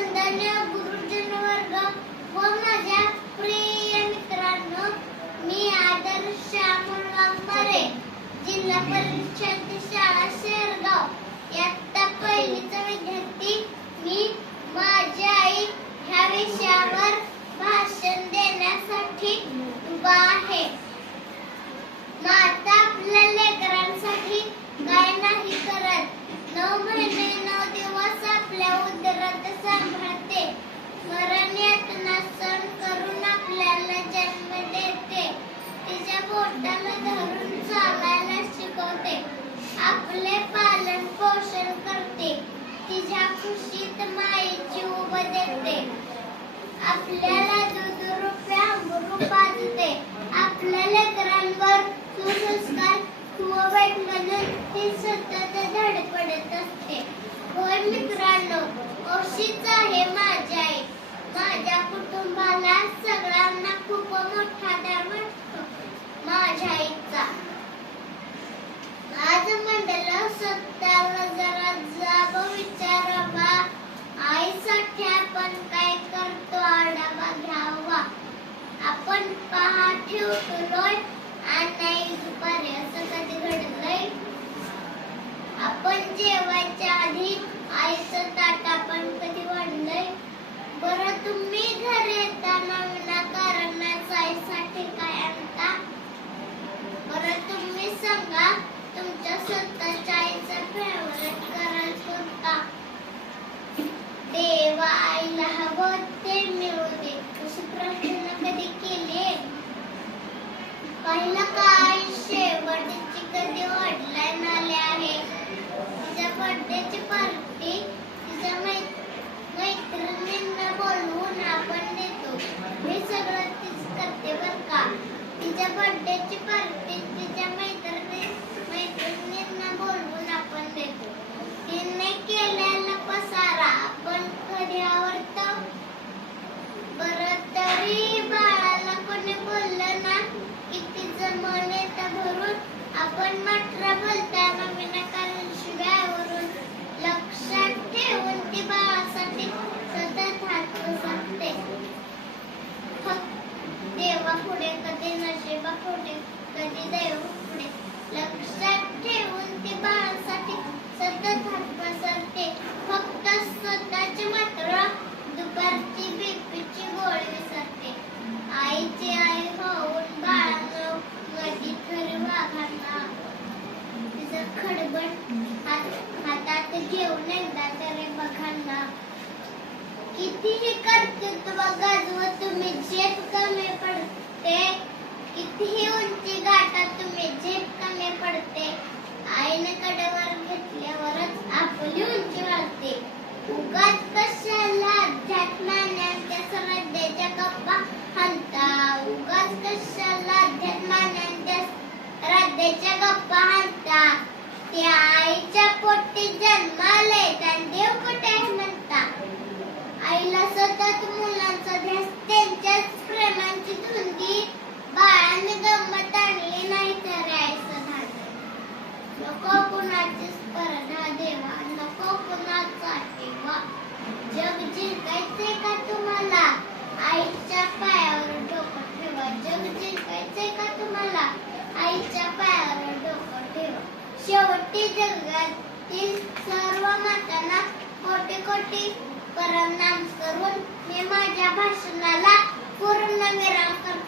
वंदनीय गुरुजन वर्ग व माझ्या प्रिय मित्रांनो, मी आदर्श वाघमारे, जिल्हा परिषद शाळा शेरगाव इयत्ता पहिलीचा विद्यार्थी. मी माझी आई ह्या विषयावर भाषण देण्यासाठी उभा आहे. माता आपल्या लेकरांसाठी काय नाही करत. 9 महिने 9 दिवस आपल्या उदरात सांभाळते. मरण यातना सहन करून आपल्याला जन्म देते. तिच्या बोटाला धरून चालायला शिकवते. आपले पालन पोषण करते. तिच्या खुशीत मायेची उब देते. आपल्याला दूध रुपया अमृत पाजते. आपल्या लेकरांवर सुसंस्कार व्हावेत म्हणून ती सतत धडपडत असते. होय मित्रांनो, अशीच आहे माझी आई. माझ्या कुटुंबाला सगळ्यांना खूप मोठा आधार वाटतो माझ्या आईचा. आज म्हणलं स्वतःला जरा जाब विचारावा. आईसाठी आपण काय करतो आढावा घ्यावा. आपण पहाटे उठलोय आणि दुपारी असं कधी घडलंय? आपण जेवायच्या आधी आईचं ताट आपण कधी वाढलंय? बरं, तुम्ही घरी येताना विनाकारण आईसाठी काय आणता? बरं, तुम्ही सांगा, तुमच्या स्वतःच्या आईचा फेवरेट कराल कोणता? देवा आईला हवं ते मिळू दे अशी प्रार्थना कधी केली? पहिलं काय शेवटची कधी ऑनलाईन आले आहे? तिच्या बर्थडेची पार्टी तिच्या मैत्रिणींना बोलवून आपण देतो. हे सगळं तीच करते बरं का. तिच्या बर्थडेची पार्टी तिच्या मैत्रिणींना बोलवून आपण देतो. तिने केलेला पसारा आपण कधी आवडतो? बरं, तरी बाळाला कोणी बोललं ना की तिचं मन येतं भरून. आपण मात्र बोलताना विनाकारण शिव्यावरून लक्षात ठेवून ती बाळासाठी सतत हात पसरते. देवा पुढे कधी नशिबा पुढे कधी देव पुढे लक्षात ठेवून ती बाळासाठी सतत हात पसरते. फक्त स्वतःची मात्र दुपारची बीपीची गोळी विसरते. आईची आई होऊन बाळानं कधी खरी वाघांना तिचं खडबड हातात घेऊन एकदा तरी बघांना. कितीही कर्तृत्व गाजव तुम्ही झेप कमी पडते. कितीही उंची गाठा तुम्ही झेप कमी पडते. आईने कडेवर घेतल्यावरच आपली उंची वाढते. उगाच कशाला अध्यात्मान्यांच्या श्रद्धेच्या गप्पा हाणता. उगाच कशाला अध्यात्मान्यांच्या श्रद्धेच्या गप्पा हाणता. त्या आईच्या पोटी जन्माले आणि देव कुठे म्हणता. आईला सतत मुलांचा ध्यास, त्यांच्याच प्रेमांची धुंदी. बाळाने गंमत आणली नाही तर आईचं धाडस. नको कुणाची स्पर्धा देवा, नको कुणाचा ठेवा. जग जिंकायचे का तुम्हाला? आईच्या पायावर डोकं ठेवा. जग जिंकायचे का तुम्हाला? आईच्या पायावर डोकं ठेवा. शेवटी जगातील सर्व मातांना कोटी कोटी प्रणाम करून मी माझ्या भाषणाला पूर्ण विराम करतो.